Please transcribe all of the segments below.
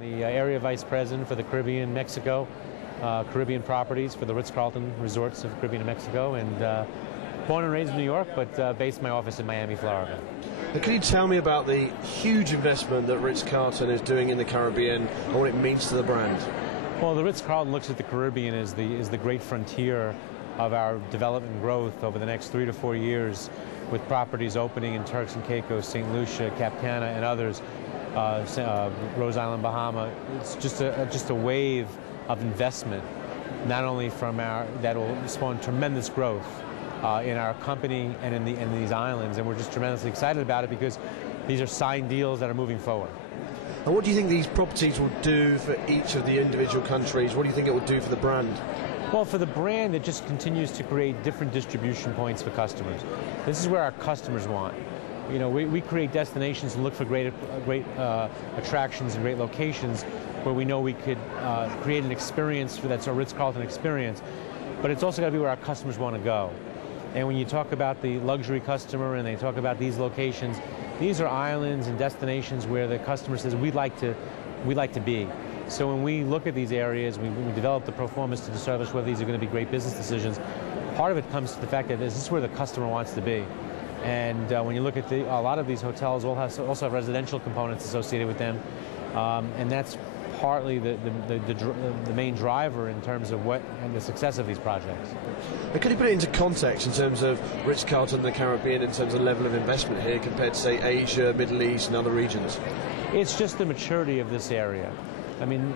The area vice president for the Caribbean, Mexico, Caribbean properties for the Ritz Carlton resorts of Caribbean and Mexico, and born and raised in New York, but based my office in Miami, Florida. Now, can you tell me about the huge investment that Ritz Carlton is doing in the Caribbean and what it means to the brand? Well, the Ritz Carlton looks at the Caribbean as the great frontier of our development and growth over the next 3 to 4 years, with properties opening in Turks and Caicos, St. Lucia, Cap Cana, and others. Rose Island, Bahama. It's just a wave of investment, not only from that will spawn tremendous growth in our company and in these islands, and we're just tremendously excited about it because these are signed deals that are moving forward. And what do you think these properties will do for each of the individual countries? What do you think it will do for the brand? Well, for the brand, it just continues to create different distribution points for customers. This is where our customers want. You know, we create destinations and look for great attractions and great locations where we know we could create an experience that's a Ritz-Carlton experience, but it's also got to be where our customers want to go. And when you talk about the luxury customer and they talk about these locations, these are islands and destinations where the customer says, we'd like to be. So when we look at these areas, we develop the performance to establish whether these are going to be great business decisions. Part of it comes to the fact that this is where the customer wants to be. And when you look at a lot of these hotels also have residential components associated with them, and that's partly the main driver in terms of and the success of these projects. But could you put it into context in terms of Ritz-Carlton, the Caribbean, in terms of level of investment here compared to, say, Asia, Middle East, and other regions? It's just the maturity of this area. I mean,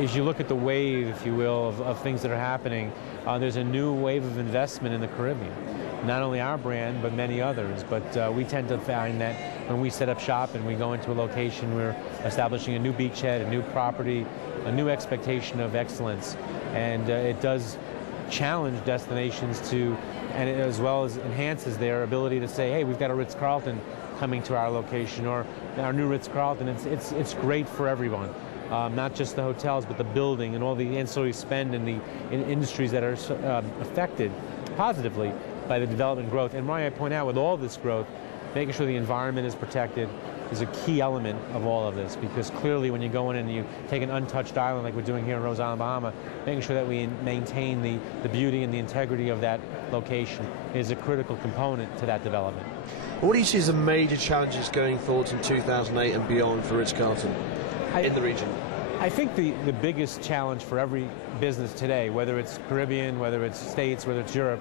as you look at the wave, if you will, of things that are happening, there's a new wave of investment in the Caribbean. Not only our brand, but many others. But we tend to find that when we set up shop and we go into a location, we're establishing a new beachhead, a new property, a new expectation of excellence. And it does challenge destinations and it as well as enhances their ability to say, hey, we've got a Ritz-Carlton coming to our location, or our new Ritz-Carlton. It's great for everyone. Not just the hotels, but the building and all the ancillary spend and the industries that are affected positively by the development growth. And why I point out, with all this growth, making sure the environment is protected is a key element of all of this, because clearly when you go in and you take an untouched island like we're doing here in Rose Island, Bahama, making sure that we maintain the beauty and the integrity of that location is a critical component to that development. What do you see as the major challenges going forward in 2008 and beyond for Ritz-Carlton in the region? I think the biggest challenge for every business today, whether it's Caribbean, whether it's States, whether it's Europe,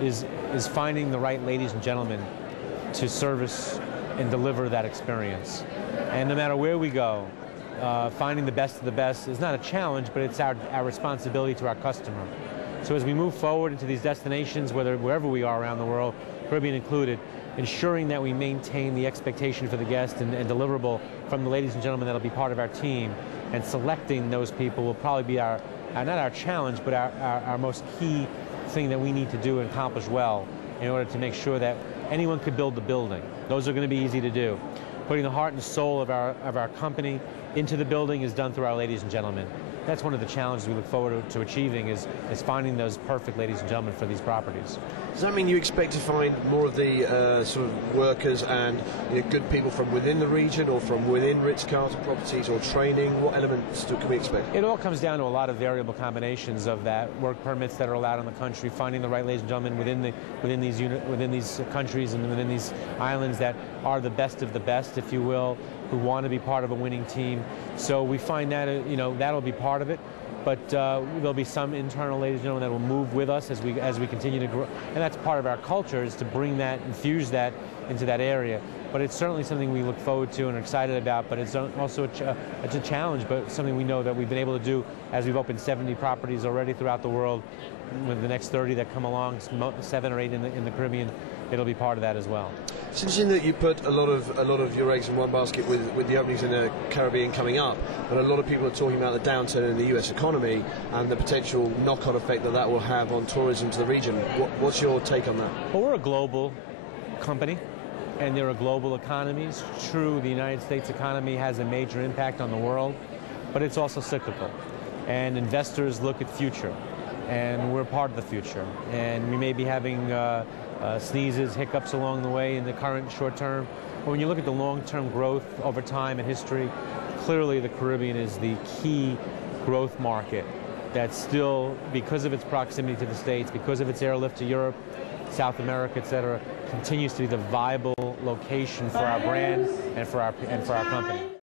is finding the right ladies and gentlemen to service and deliver that experience. And no matter where we go, finding the best of the best is not a challenge, but it's our responsibility to our customer. So as we move forward into these destinations, wherever we are around the world, Caribbean included, ensuring that we maintain the expectation for the guest and deliverable from the ladies and gentlemen that will be part of our team, and selecting those people will probably be not our challenge, but our most key thing that we need to do and accomplish well in order to make sure that anyone could build the building. Those are going to be easy to do. Putting the heart and soul of our company into the building is done through our ladies and gentlemen. That's one of the challenges we look forward to achieving is finding those perfect ladies and gentlemen for these properties. Does that mean you expect to find more of the sort of workers and good people from within the region or from within Ritz-Carlton properties, or training? What elements can we expect? It all comes down to a lot of variable combinations of that. Work permits that are allowed in the country, finding the right ladies and gentlemen within these countries and within these islands that are the best of the best, if you will, who want to be part of a winning team. So we find that that'll be part of it. But there'll be some internal ladies and gentlemen that will move with us as we continue to grow, and that's part of our culture, is to bring that, infuse that into that area. But it's certainly something we look forward to and are excited about. But it's also it's a challenge, but something we know that we've been able to do as we've opened 70 properties already throughout the world. With the next 30 that come along, 7 or 8 in the Caribbean, it'll be part of that as well. It's interesting that you put a lot of your eggs in one basket with the openings in the Caribbean coming up, but a lot of people are talking about the downturn in the US economy and the potential knock-on effect that will have on tourism to the region. What's your take on that? Well, we're a global company, and there are global economies. True, the United States economy has a major impact on the world, but it's also cyclical. And investors look at future, and we're part of the future. And we may be having sneezes, hiccups along the way in the current short term. But when you look at the long-term growth over time and history, clearly the Caribbean is the key growth market that still, because of its proximity to the States, because of its airlift to Europe, South America, etc., continues to be the viable location for our brand and for our company.